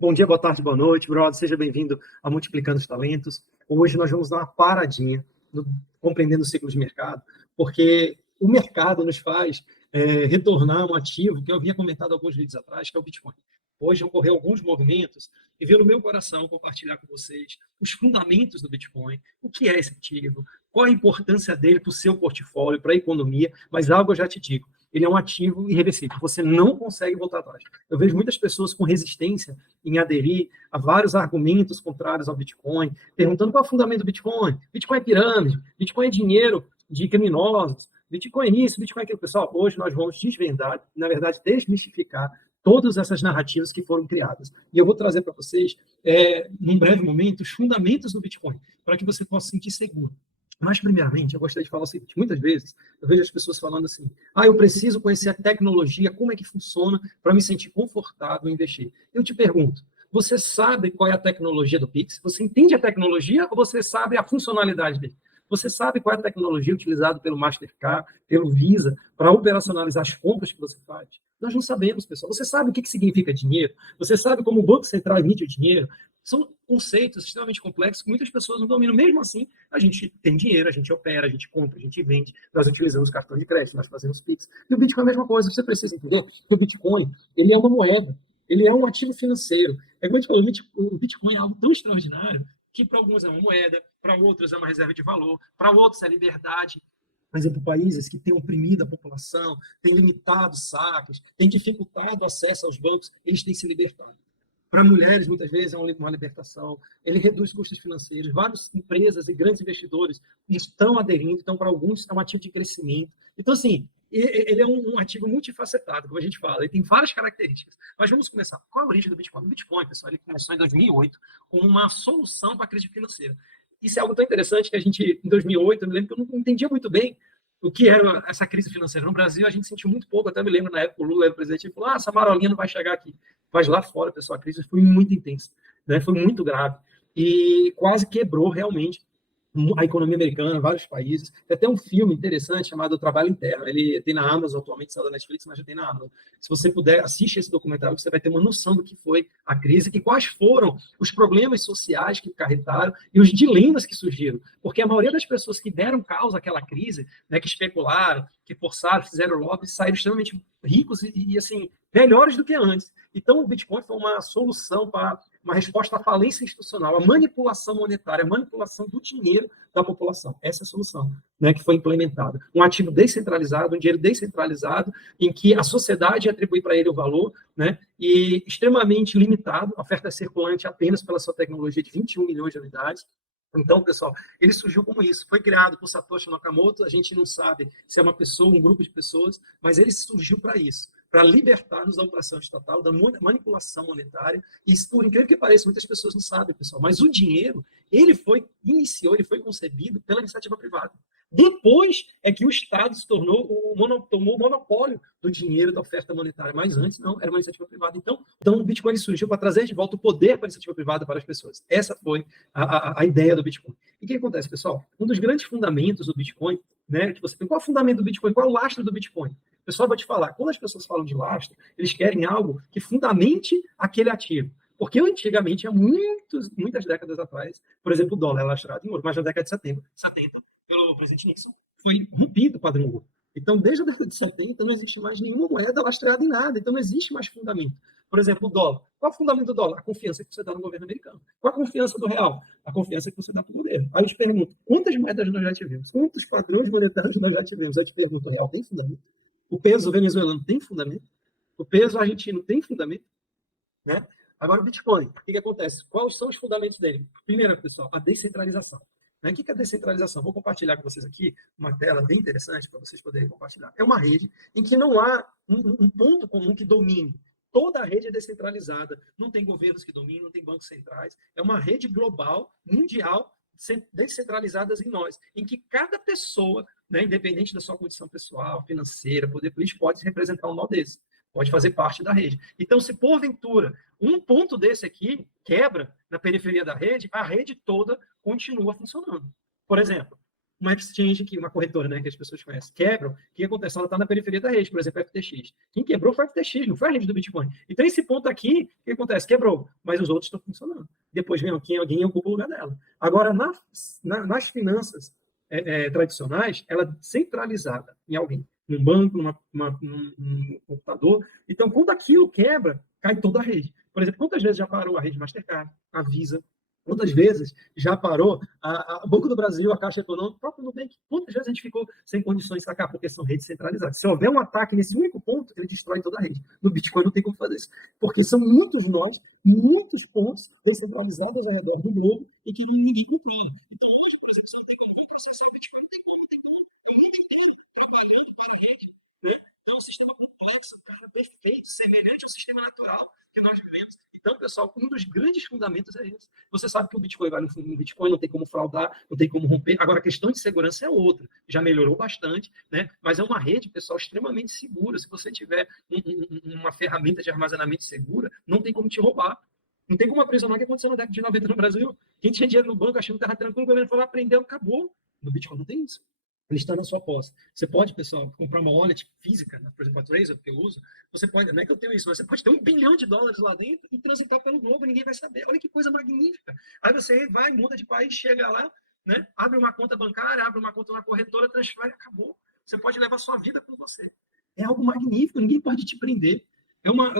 Bom dia, boa tarde, boa noite, brother. Seja bem-vindo a Multiplicando os Talentos. Hoje nós vamos dar uma paradinha no compreendendo o ciclo de mercado, porque o mercado nos faz retornar um ativo que eu havia comentado alguns vídeos atrás, que é o Bitcoin. Hoje ocorreu alguns movimentos e veio no meu coração compartilhar com vocês os fundamentos do Bitcoin, o que é esse ativo, qual a importância dele para o seu portfólio, para a economia, mas algo eu já te digo, ele é um ativo irreversível, você não consegue voltar atrás. Eu vejo muitas pessoas com resistência em aderir a vários argumentos contrários ao Bitcoin, perguntando qual é o fundamento do Bitcoin. Bitcoin é pirâmide, Bitcoin é dinheiro de criminosos, Bitcoin é isso, Bitcoin é aquilo. Pessoal, hoje nós vamos desvendar, na verdade, desmistificar todas essas narrativas que foram criadas. E eu vou trazer para vocês, num breve momento, os fundamentos do Bitcoin, para que você possa se sentir seguro. Mas, primeiramente, eu gostaria de falar o seguinte: muitas vezes eu vejo as pessoas falando assim, eu preciso conhecer a tecnologia, como é que funciona, para me sentir confortável em investir. Eu te pergunto, você sabe qual é a tecnologia do Pix? Você entende a tecnologia ou você sabe a funcionalidade dele? Você sabe qual é a tecnologia utilizada pelo Mastercard, pelo Visa, para operacionalizar as compras que você faz? Nós não sabemos, pessoal. Você sabe o que significa dinheiro? Você sabe como o Banco Central emite o dinheiro? São conceitos extremamente complexos que muitas pessoas não dominam. Mesmo assim, a gente tem dinheiro, a gente opera, a gente compra, a gente vende, nós utilizamos cartão de crédito, nós fazemos Pix. E o Bitcoin é a mesma coisa. Você precisa entender que o Bitcoin ele é uma moeda, ele é um ativo financeiro. É como a gente falou, o Bitcoin é algo tão extraordinário que para alguns é uma moeda, para outros é uma reserva de valor, para outros é liberdade. Por exemplo, países que têm oprimido a população, têm limitado saques, têm dificultado o acesso aos bancos, eles têm se libertado. Para mulheres, muitas vezes, é uma libertação. Ele reduz custos financeiros. Várias empresas e grandes investidores estão aderindo. Então, para alguns, é um ativo de crescimento. Então, assim, ele é um ativo multifacetado, como a gente fala. Ele tem várias características. Mas vamos começar. Qual é a origem do Bitcoin? O Bitcoin, pessoal, ele começou em 2008 como uma solução para a crise financeira. Isso é algo tão interessante que a gente, em 2008, eu me lembro que eu não entendia muito bem o que era essa crise financeira. No Brasil, a gente sentiu muito pouco. Até me lembro, na época, o Lula era o presidente e falou, essa marolinha não vai chegar aqui. Mas lá fora, pessoal, a crise foi muito intensa, né? Foi muito grave. E quase quebrou realmente a economia americana, vários países. Tem até um filme interessante chamado O Trabalho Interno. Ele tem na Amazon, atualmente está da Netflix, mas já tem na Amazon. Se você puder, assiste esse documentário, você vai ter uma noção do que foi a crise e quais foram os problemas sociais que acarretaram e os dilemas que surgiram. Porque a maioria das pessoas que deram causa àquela crise, né, que especularam, que forçaram, fizeram lobby, saíram extremamente ricos e assim, melhores do que antes. Então, o Bitcoin foi uma solução para uma resposta à falência institucional, à manipulação monetária, à manipulação do dinheiro da população. Essa é a solução, né, que foi implementada. Um ativo descentralizado, um dinheiro descentralizado, em que a sociedade atribui para ele o valor, né, e extremamente limitado, oferta circulante apenas pela sua tecnologia de 21 milhões de unidades. Então, pessoal, ele surgiu como isso. Foi criado por Satoshi Nakamoto. A gente não sabe se é uma pessoa, um grupo de pessoas, mas ele surgiu para isso, para libertar-nos da opressão estatal, da manipulação monetária. E, por incrível que pareça, muitas pessoas não sabem, pessoal, mas o dinheiro, ele foi concebido pela iniciativa privada. Depois é que o Estado se tomou o monopólio do dinheiro, da oferta monetária. Mas antes, não, era uma iniciativa privada. Então o Bitcoin surgiu para trazer de volta o poder para a iniciativa privada para as pessoas. Essa foi a ideia do Bitcoin. E o que acontece, pessoal? Um dos grandes fundamentos do Bitcoin, né, que você tem, qual é o fundamento do Bitcoin? Qual é o lastro do Bitcoin? Pessoal, vou te falar, quando as pessoas falam de lastro, eles querem algo que fundamente aquele ativo. Porque antigamente, há muitas décadas atrás, por exemplo, o dólar era lastrado em ouro, mas na década de 70 pelo presidente Nixon, foi rompido o padrão ouro. Então, desde a década de 70, não existe mais nenhuma moeda lastreada em nada. Então, não existe mais fundamento. Por exemplo, o dólar. Qual é o fundamento do dólar? A confiança que você dá no governo americano. Qual a confiança do real? A confiança que você dá para o governo. Aí eu te pergunto, quantas moedas nós já tivemos? Quantos padrões monetários nós já tivemos? Aí eu te pergunto, o real tem fundamento? O peso venezuelano tem fundamento? O peso argentino tem fundamento? Né? Agora, o Bitcoin, o que acontece? Quais são os fundamentos dele? Primeiro, pessoal, a descentralização. Né? O que é a descentralização? Vou compartilhar com vocês aqui uma tela bem interessante para vocês poderem compartilhar. É uma rede em que não há um ponto comum que domine. Toda a rede é descentralizada, não tem governos que dominam, não tem bancos centrais. É uma rede global, mundial, descentralizadas em nós, em que cada pessoa, né, independente da sua condição pessoal, financeira, poder político, pode representar um nó desse, pode fazer parte da rede. Então, se porventura um ponto desse aqui quebra na periferia da rede, a rede toda continua funcionando. Por exemplo, uma exchange, que, uma corretora, né, que as pessoas conhecem, quebram, o que acontece? Ela está na periferia da rede, por exemplo, a FTX. Quem quebrou foi a FTX, não foi a rede do Bitcoin. Então, esse ponto aqui, o que acontece? Quebrou, mas os outros estão funcionando. Depois vem alguém ocupa o lugar dela. Agora, nas finanças tradicionais, ela é centralizada em alguém, num banco, num computador. Então, quando aquilo quebra, cai toda a rede. Por exemplo, quantas vezes já parou a rede Mastercard, a Visa? Quantas vezes já parou o Banco do Brasil, a Caixa Econômica, o próprio Nubank? Quantas vezes a gente ficou sem condições de sacar? Porque são redes centralizadas. Se houver um ataque nesse único ponto, ele destrói toda a rede. No Bitcoin não tem como fazer isso. Porque são muitos nós, muitos pontos descentralizados ao redor do globo e que ninguém controla. Então, por exemplo, você não tem como processar o Bitcoin, não tem como, não tem como. Ninguém trabalhando para a rede. Né? É um sistema complexo, cara, perfeito, semelhante ao sistema natural que nós vivemos. Então, pessoal, um dos grandes fundamentos é esse. Você sabe que o Bitcoin vai no fundo, o Bitcoin não tem como fraudar, não tem como romper. Agora, a questão de segurança é outra. Já melhorou bastante, né? Mas é uma rede, pessoal, extremamente segura. Se você tiver uma ferramenta de armazenamento segura, não tem como te roubar. Não tem como aprisionar o que aconteceu na década de 90 no Brasil. Quem tinha dinheiro no banco achando que estava tranquilo, o governo falou, aprendeu, acabou. No Bitcoin não tem isso. Ele está na sua posse. Você pode, pessoal, comprar uma wallet física, né? Por exemplo, a Trezor, que eu uso. Você pode, não é que eu tenho isso, mas você pode ter $1 bilhão lá dentro e transitar pelo globo, ninguém vai saber. Olha que coisa magnífica. Aí você vai, muda de país, chega lá, né? Abre uma conta bancária, abre uma conta na corretora, transfere, acabou. Você pode levar sua vida com você. É algo magnífico, ninguém pode te prender.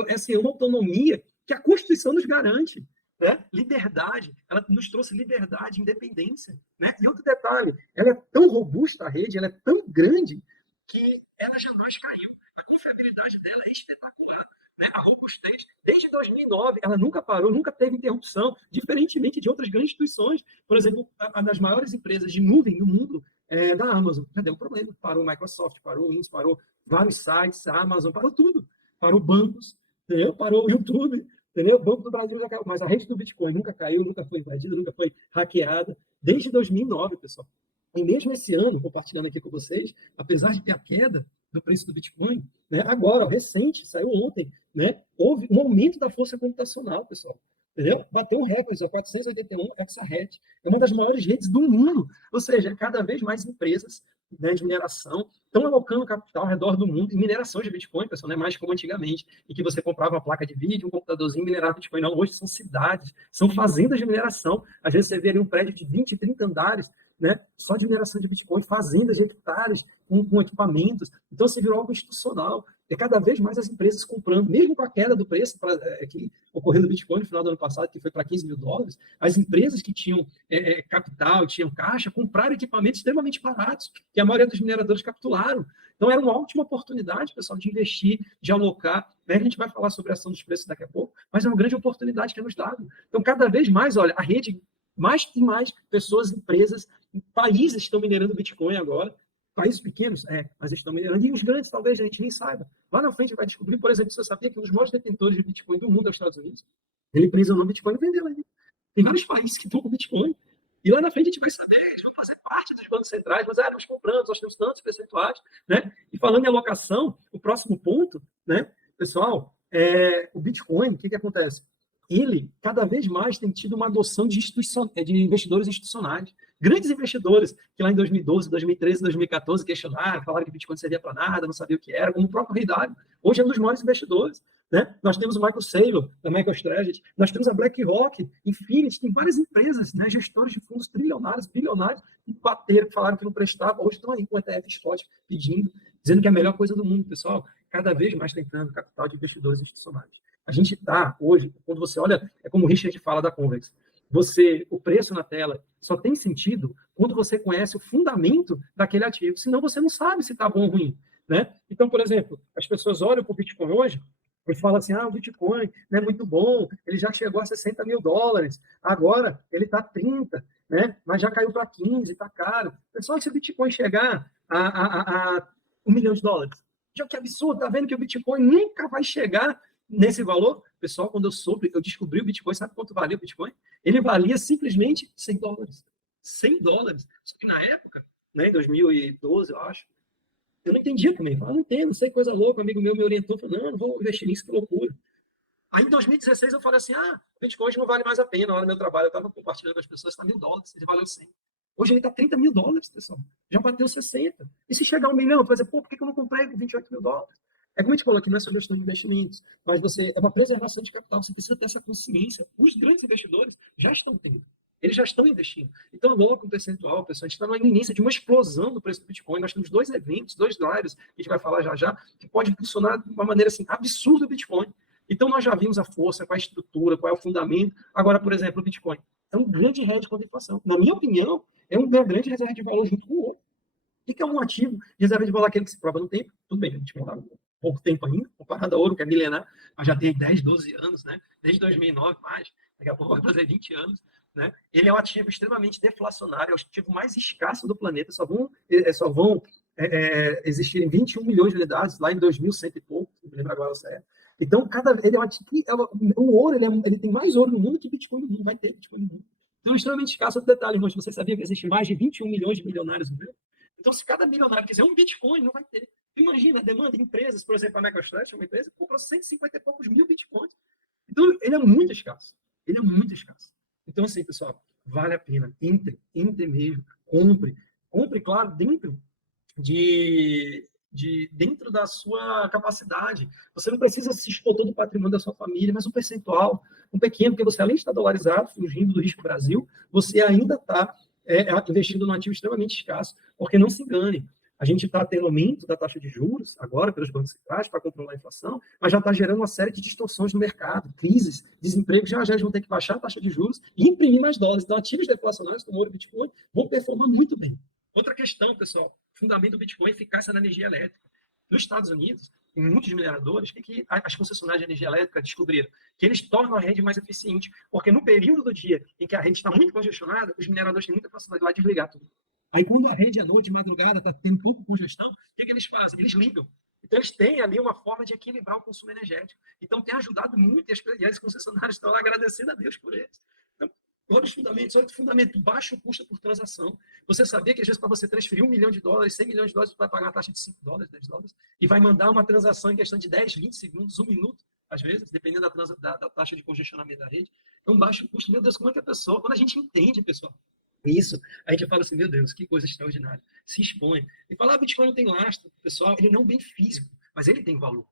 Essa é uma autonomia que a Constituição nos garante. Né? Liberdade, ela nos trouxe liberdade, independência. Né? E outro detalhe, ela é tão robusta, a rede, ela é tão grande que ela jamais caiu. A confiabilidade dela é espetacular. Né? A robustez, desde 2009, ela nunca parou, nunca teve interrupção, diferentemente de outras grandes instituições. Por exemplo, a das maiores empresas de nuvem do mundo, da Amazon, já deu problema. Parou o Microsoft, parou o Windows, parou vários sites, a Amazon, parou tudo. Parou bancos, entendeu? Parou o YouTube. Entendeu? O Banco do Brasil já caiu, mas a rede do Bitcoin nunca caiu, nunca foi invadida, nunca foi hackeada, desde 2009, pessoal. E mesmo esse ano, compartilhando aqui com vocês, apesar de ter a queda do preço do Bitcoin, né, agora, recente, saiu ontem, né, houve um aumento da força computacional, pessoal. Entendeu? Bateu um recorde, a 481 exahash. É uma das maiores redes do mundo. Ou seja, cada vez mais empresas, né, de mineração estão alocando capital ao redor do mundo em mineração de Bitcoin, pessoal, não é mais como antigamente, em que você comprava uma placa de vídeo, um computadorzinho, minerava Bitcoin. Não, hoje são cidades, são fazendas de mineração. Às vezes você vê ali um prédio de 20, 30 andares, né, só de mineração de Bitcoin, fazendas de hectares com equipamentos. Então, se virou algo institucional. É cada vez mais as empresas comprando, mesmo com a queda do preço que ocorreu no Bitcoin no final do ano passado, que foi para $15 mil, as empresas que tinham capital, tinham caixa, compraram equipamentos extremamente baratos, que a maioria dos mineradores capitularam. Então, era uma ótima oportunidade, pessoal, de investir, de alocar. Né? A gente vai falar sobre a ação dos preços daqui a pouco, mas é uma grande oportunidade que é nos dado. Então, cada vez mais, olha, a rede, mais e mais pessoas, empresas, países estão minerando Bitcoin agora. Países pequenos, mas estão minerando. E os grandes, talvez, a gente nem saiba. Lá na frente vai descobrir, por exemplo, você sabia que um dos maiores detentores de Bitcoin do mundo é os Estados Unidos? Ele aprisionou Bitcoin e vendeu ainda. Tem vários países que estão com Bitcoin. E lá na frente a gente vai saber, eles vão fazer parte dos bancos centrais, mas nós compramos, nós temos tantos percentuais. Né? E falando em alocação, o próximo ponto, né, pessoal, o Bitcoin, o que acontece? Ele, cada vez mais, tem tido uma adoção de investidores institucionais. Grandes investidores que lá em 2012, 2013, 2014 questionaram, falaram que Bitcoin não servia para nada, não sabia o que era, como o próprio Rei Dalio. Hoje é um dos maiores investidores. Né? Nós temos o Michael Saylor, da MicroStrategy, nós temos a BlackRock, Infinity, tem várias empresas, né? Gestores de fundos trilionários, bilionários, que bateram, que falaram que não prestava, hoje estão aí com o ETF Spot pedindo, dizendo que é a melhor coisa do mundo, pessoal. Cada vez mais está entrando capital de investidores institucionais. A gente está, hoje, quando você olha, é como o Richard fala da Convex, o preço na tela só tem sentido quando você conhece o fundamento daquele ativo, senão você não sabe se está bom ou ruim. Né? Então, por exemplo, as pessoas olham para o Bitcoin hoje e falam assim, o Bitcoin não é muito bom, ele já chegou a $60 mil, agora ele está 30, né? Mas já caiu para 15, está caro. Pessoal, se o Bitcoin chegar a $1 milhão, já que absurdo, tá vendo que o Bitcoin nunca vai chegar nesse valor? Pessoal, quando eu descobri o Bitcoin, sabe quanto valia o Bitcoin? Ele valia simplesmente $100. $100. Só que na época, né, em 2012, eu acho, eu não entendia também. Eu não entendo, sei coisa louca. Um amigo meu me orientou, falou, não vou investir nisso, que loucura. Aí, em 2016, eu falei assim, Bitcoin não vale mais a pena. Lá no meu trabalho, eu estava compartilhando com as pessoas, está $1.000, ele valeu 100. Hoje ele está $30.000, pessoal. Já bateu 60. E se chegar a 1 milhão, vai dizer, pô, por que eu não comprei com $28.000? É como a gente falou aqui, não é só gestão de investimentos, mas é uma preservação de capital. Você precisa ter essa consciência. Os grandes investidores já estão tendo. Eles já estão investindo. Então, logo um percentual, pessoal, a gente está no início de uma explosão do preço do Bitcoin. Nós temos 2 eventos, 2 drivers, que a gente vai falar já já, que pode funcionar de uma maneira assim, absurda o Bitcoin. Então, nós já vimos a força, qual é a estrutura, qual é o fundamento. Agora, por exemplo, o Bitcoin é um grande hedge contra a inflação. Na minha opinião, é uma grande reserva de valor junto com o outro. O que é um ativo de reserva de valor? Aquele que se prova no tempo. Tudo bem, a gente vai dar pouco tempo ainda, comparado a ouro, que é milenar, mas já tem 10, 12 anos, né? Desde 2009, mais. Daqui a pouco vai fazer 20 anos. Né? Ele é um ativo extremamente deflacionário, é o ativo mais escasso do planeta. Só vão existir 21 milhões de unidades lá em 2100 e pouco, não me lembro agora certo. Então, ele é um ativo, o ouro, ele tem mais ouro no mundo que Bitcoin no mundo, vai ter Bitcoin no mundo. Então, é extremamente escasso. Outro detalhe, irmãos, você sabia que existe mais de 21 milhões de milionários no mundo? Então, se cada milionário quiser um Bitcoin, não vai ter. Imagina a demanda de empresas, por exemplo, a MicroStrategy é uma empresa que comprou 150 e poucos mil Bitcoins. Então, ele é muito escasso. Ele é muito escasso. Então, assim, pessoal, vale a pena. Entre mesmo. Compre, claro, dentro da sua capacidade. Você não precisa se expor todo o patrimônio da sua família, mas um percentual, um pequeno, porque você, além de estar dolarizado, fugindo do risco Brasil, você ainda está investindo num ativo extremamente escasso, porque não se engane. A gente está tendo aumento da taxa de juros, agora, pelos bancos centrais, para controlar a inflação, mas já está gerando uma série de distorções no mercado, crises, desemprego, já eles vão ter que baixar a taxa de juros e imprimir mais dólares. Então, ativos deflacionários, como ouro e Bitcoin, vão performar muito bem. Outra questão, pessoal, o fundamento do Bitcoin é eficácia na energia elétrica. Nos Estados Unidos, em muitos mineradores, que as concessionárias de energia elétrica descobriram? Que eles tornam a rede mais eficiente, porque no período do dia em que a rede está muito congestionada, os mineradores têm muita facilidade de lá desligar tudo. Aí, quando a rede à noite, de madrugada, está tendo pouco congestão, o que eles fazem? Eles ligam. Então, eles têm ali uma forma de equilibrar o consumo energético. Então, tem ajudado muito, e as concessionárias estão lá agradecendo a Deus por eles. Então, olha os fundamentos, olha o fundamento, baixo custo por transação. Você sabia que, às vezes, para você transferir $1 milhão, $100 milhões, você vai pagar uma taxa de $5, $10, e vai mandar uma transação em questão de 10, 20 segundos, 1 minuto, às vezes, dependendo da taxa de congestionamento da rede. Então, baixo custo, meu Deus, como é que a pessoa, quando a gente entende, pessoal, isso, a gente fala assim, meu Deus, que coisa extraordinária. Se expõe. E falar, Bitcoin não tem lastro, pessoal, ele não é bem físico, mas ele tem valor.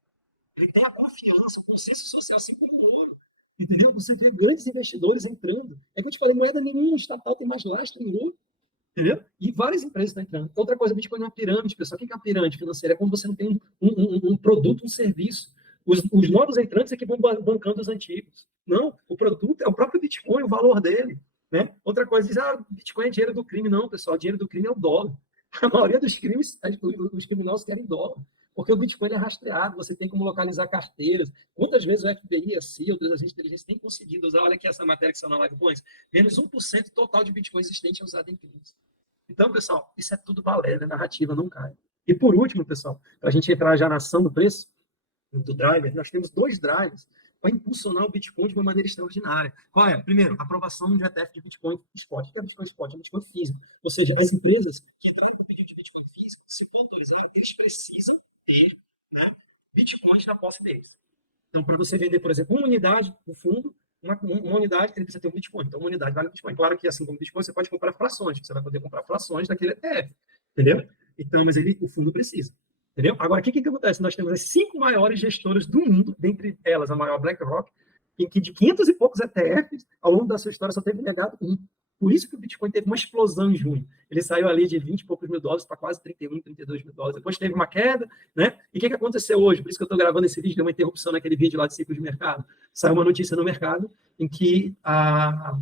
Ele tem a confiança, o consenso social, assim como o ouro. Entendeu? Você vê grandes investidores entrando. É que eu te falei, moeda nenhuma estatal tem mais lastro em ouro. Entendeu? E várias empresas estão entrando. Outra coisa, Bitcoin é uma pirâmide, pessoal. O que é uma pirâmide financeira? É quando você não tem um produto, um serviço. Os novos entrantes é que vão bancando os antigos. Não, o produto é o próprio Bitcoin, o valor dele. Né? Outra coisa, diz, Bitcoin é dinheiro do crime. Não, pessoal, o dinheiro do crime é o dólar. A maioria dos crimes, os criminosos querem dólar. Porque o Bitcoin é rastreado, você tem como localizar carteiras. Quantas vezes o FBI, a CIA, outras agências de inteligência têm conseguido usar? Olha aqui essa matéria que saiu na LiveCoins. Menos 1% total de Bitcoin existente é usado em crimes. Então, pessoal, isso é tudo balela, a narrativa não cai. E por último, pessoal, para a gente entrar já na ação do preço, do driver, nós temos 2 drivers para impulsionar o Bitcoin de uma maneira extraordinária. Qual é? Primeiro, aprovação de ETF de Bitcoin Spot. O que é Bitcoin Spot? É Bitcoin físico. Ou seja, as empresas que tragam o pedido de Bitcoin físico, se for autorizar, eles precisam ter, né, Bitcoins na posse deles. Então, para você vender, por exemplo, uma unidade no fundo, uma unidade, ele precisa ter um Bitcoin. Então, uma unidade vale um Bitcoin. Claro que, assim como Bitcoin, você pode comprar frações. Você vai poder comprar frações daquele ETF. Entendeu? Então, mas o fundo precisa. Entendeu? Agora, o que acontece? Nós temos as 5 maiores gestoras do mundo, dentre elas a maior BlackRock, em que de 500 e poucos ETFs, ao longo da sua história, só teve negado um. Por isso que o Bitcoin teve uma explosão em junho. Ele saiu ali de 20 e poucos mil dólares para quase 31, 32 mil dólares. Depois teve uma queda, né? E o que aconteceu hoje? Por isso que eu estou gravando esse vídeo, deu uma interrupção naquele vídeo lá de ciclo de mercado. Saiu uma notícia no mercado em que a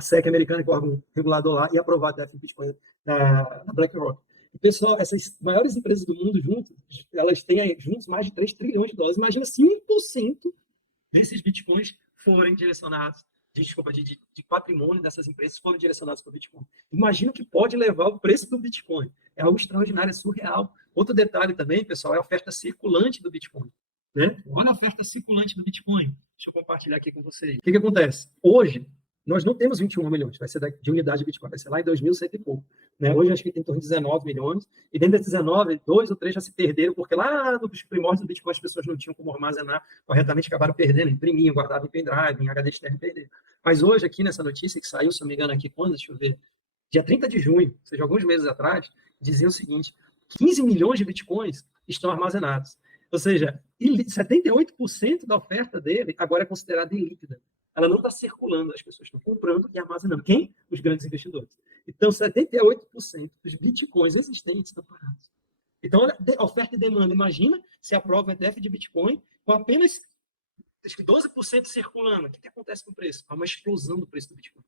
SEC americana, que é o órgão regulador lá, ia aprovar a ETF Bitcoin da BlackRock. E, pessoal, essas maiores empresas do mundo juntas, elas têm aí, juntos mais de 3 trilhões de dólares. Imagina se 1% desses Bitcoins forem direcionados, de patrimônio dessas empresas forem direcionados para o Bitcoin. Imagina o que pode levar o preço do Bitcoin. É algo extraordinário, é surreal. Outro detalhe também, pessoal, é a oferta circulante do Bitcoin. Né? Olha a oferta circulante do Bitcoin. Deixa eu compartilhar aqui com vocês. O que acontece? Hoje, nós não temos 21 milhões, vai ser de unidade de Bitcoin, vai ser lá em 2100 e pouco. Né? Hoje acho que tem em torno de 19 milhões, e dentro desses 19, 2 ou 3 já se perderam, porque lá nos primórdios do Bitcoin as pessoas não tinham como armazenar corretamente, acabaram perdendo, imprimiam, guardavam em pendrive, em HD externo, perderam. Mas hoje, aqui nessa notícia que saiu, se não me engano, aqui quando, deixa eu ver, dia 30 de junho, ou seja, alguns meses atrás, dizia o seguinte: 15 milhões de bitcoins estão armazenados. Ou seja, 78% da oferta dele agora é considerada ilíquida. Ela não está circulando, as pessoas estão comprando e armazenando. Quem? Os grandes investidores. Então, 78% dos bitcoins existentes estão parados. Então, olha, oferta e demanda. Imagina se aprova o ETF de Bitcoin com apenas, acho que 12% circulando. O que acontece com o preço? Há uma explosão do preço do Bitcoin.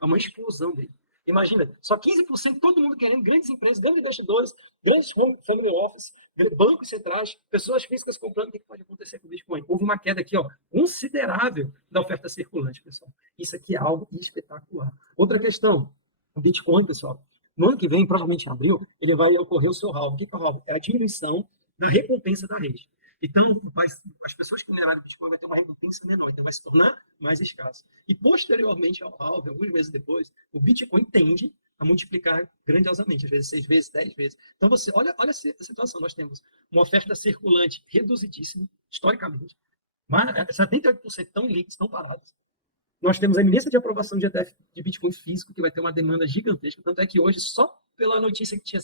Há uma explosão dele. Imagina, só 15%, todo mundo querendo, grandes empresas, grandes investidores, grandes family office, bancos centrais, pessoas físicas comprando. O que pode acontecer com o Bitcoin? Houve uma queda aqui, ó, considerável da oferta circulante, pessoal. Isso aqui é algo espetacular. Outra questão, o Bitcoin, pessoal, no ano que vem, provavelmente em abril, ele vai ocorrer o seu halving. O que é o halving? É a diminuição da recompensa da rede. Então, as pessoas que mineraram Bitcoin vão ter uma recompensa menor, então vai se tornar mais escasso. E, posteriormente ao halving, alguns meses depois, o Bitcoin tende a multiplicar grandiosamente, às vezes 6 vezes, 10 vezes. Então, você olha a situação. Nós temos uma oferta circulante reduzidíssima, historicamente, mas 78% estão líquidos, estão parados. Nós temos a iminência de aprovação de ETF de Bitcoin físico, que vai ter uma demanda gigantesca. Tanto é que hoje, só pela notícia que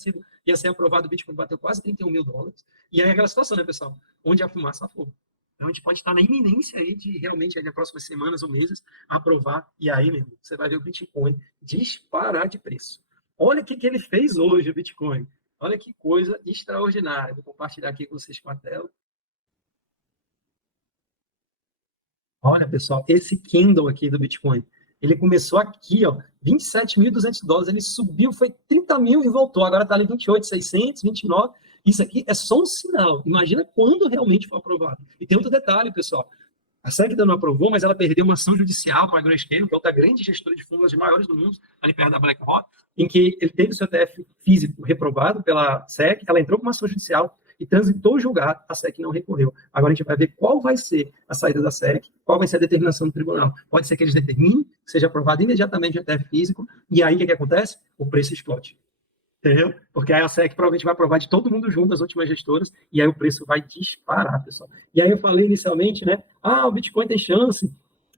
ia ser aprovado, o Bitcoin bateu quase 31 mil dólares. E aí é aquela situação, né, pessoal? Onde a fumaça fogo. Então a gente pode estar na iminência aí de realmente, aí, nas próximas semanas ou meses, aprovar. E aí, meu irmão, você vai ver o Bitcoin disparar de preço. Olha o que ele fez hoje, o Bitcoin. Olha que coisa extraordinária. Vou compartilhar aqui com vocês com a tela. Olha, pessoal, esse candle aqui do Bitcoin, ele começou aqui, ó, 27.200 dólares, ele subiu, foi 30 mil e voltou, agora está ali 28.600, 29. Isso aqui é só um sinal. Imagina quando realmente for aprovado. E tem outro detalhe, pessoal. A SEC ainda não aprovou, mas ela perdeu uma ação judicial para a Grayscale, que é outra grande gestora de fundos, das maiores do mundo, ali perto da BlackRock, em que ele teve o seu ETF físico reprovado pela SEC, ela entrou com uma ação judicial e transitou o julgado, a SEC não recorreu. Agora a gente vai ver qual vai ser a saída da SEC, qual vai ser a determinação do tribunal. Pode ser que eles determinem que seja aprovado imediatamente o ETF físico, e aí o que acontece? O preço explode. Entendeu? Porque aí a SEC provavelmente vai aprovar de todo mundo junto, as últimas gestoras, e aí o preço vai disparar, pessoal. E aí eu falei inicialmente, né? O Bitcoin tem chance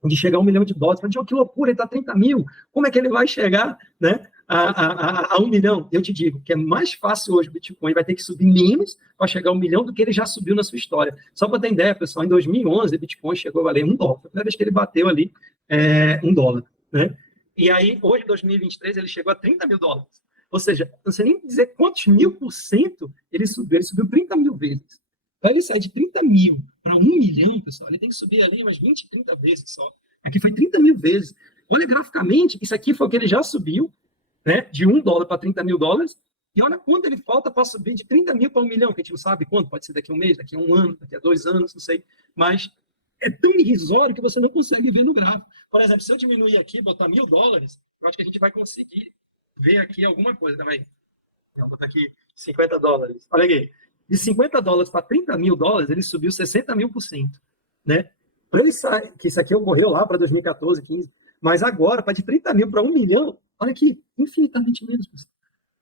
de chegar a $1 milhão. Falei, que loucura, ele está 30 mil. Como é que ele vai chegar, né, a 1 milhão? Eu te digo que é mais fácil hoje o Bitcoin vai ter que subir menos para chegar a 1 milhão do que ele já subiu na sua história. Só para ter ideia, pessoal, em 2011 o Bitcoin chegou a valer $1. Foi a primeira vez que ele bateu ali $1, né? E aí, hoje, em 2023, ele chegou a 30 mil dólares. Ou seja, não sei nem dizer quantos 1000% ele subiu 30 mil vezes. Para ele sair de 30 mil para 1 milhão, pessoal, ele tem que subir ali umas 20, 30 vezes só. Aqui foi 30 mil vezes. Olha graficamente, isso aqui foi o que ele já subiu, né, de $1 para 30 mil dólares, e olha quanto ele falta para subir de 30 mil para 1 milhão, que a gente não sabe quanto, pode ser daqui a um mês, daqui a um ano, daqui a 2 anos, não sei, mas é tão irrisório que você não consegue ver no gráfico. Por exemplo, se eu diminuir aqui, botar $1.000, eu acho que a gente vai conseguir ver aqui alguma coisa também. Vamos botar aqui $50. Olha aqui. De $50 para 30 mil dólares, ele subiu 60.000%. Né? Para ele sair, que isso aqui ocorreu lá para 2014, 15. Mas agora, para de 30 mil para 1 milhão, olha aqui, infinitamente menos.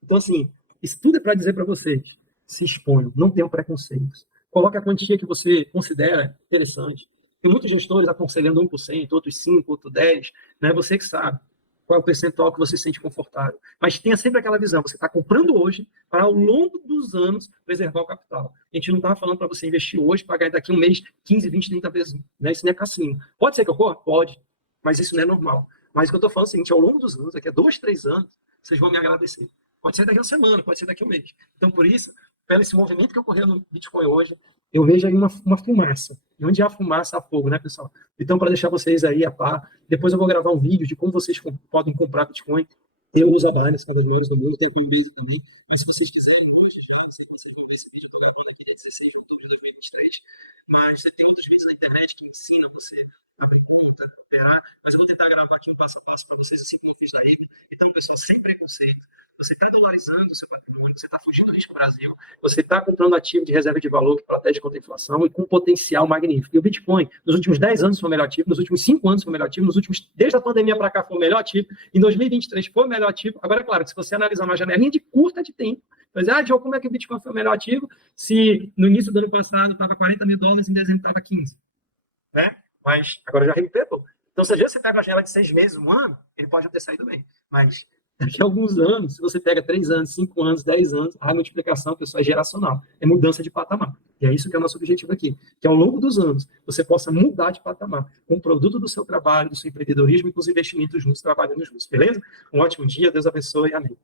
Então, assim, isso tudo é para dizer para vocês: se exponham, não tenham preconceitos. Coloque a quantia que você considera interessante. Tem muitos gestores aconselhando 1%, outros 5%, outros 10%. Né? Você que sabe qual é o percentual que você se sente confortável. Mas tenha sempre aquela visão, você está comprando hoje para, ao longo dos anos, preservar o capital. A gente não está falando para você investir hoje, para ganhar daqui a um mês 15, 20, 30 vezes. Né? Isso não é cassino. Pode ser que ocorra? Pode. Mas isso não é normal. Mas o que eu estou falando é o seguinte: ao longo dos anos, daqui a 2, 3 anos, vocês vão me agradecer. Pode ser daqui a uma semana, pode ser daqui a um mês. Então, por isso, pelo esse movimento que ocorreu no Bitcoin hoje, eu vejo aí uma fumaça. E onde há fumaça, há fogo, né, pessoal? Então, para deixar vocês aí a par, depois eu vou gravar um vídeo de como vocês podem comprar Bitcoin. Eu uso a Binance, uma das maiores do mundo, tem a Coinbase também. Mas se vocês quiserem, hoje já eu sei que vocês vão ver esse vídeo do Lava aqui, 16 de outubro de 2023. Mas você tem outros vídeos na internet que ensinam você a abrir conta, operar. Mas eu vou tentar gravar aqui um passo a passo para vocês, assim como eu fiz na Rico. Então, pessoal, sem preconceito. Você está dolarizando o seu patrimônio, você está fugindo do risco Brasil, você está comprando ativo de reserva de valor que protege contra a inflação e com potencial magnífico. E o Bitcoin, nos últimos 10 anos foi o melhor ativo, nos últimos 5 anos foi o melhor ativo, desde a pandemia para cá foi o melhor ativo, em 2023 foi o melhor ativo. Agora, é claro, se você analisar uma janelinha de curta de tempo, mas, Diogo, como é que o Bitcoin foi o melhor ativo se no início do ano passado estava 40 mil dólares, em dezembro estava 15? Né? Mas agora já recuperou. Então, se às vezes você pega uma janela de 6 meses, um ano, ele pode não ter saído bem. Mas daqui a alguns anos, se você pega 3 anos, 5 anos, 10 anos, a multiplicação, pessoal, é geracional, é mudança de patamar. E é isso que é o nosso objetivo aqui, que ao longo dos anos você possa mudar de patamar com o produto do seu trabalho, do seu empreendedorismo e com os investimentos juntos, trabalhando juntos, beleza? Um ótimo dia, Deus abençoe, amém.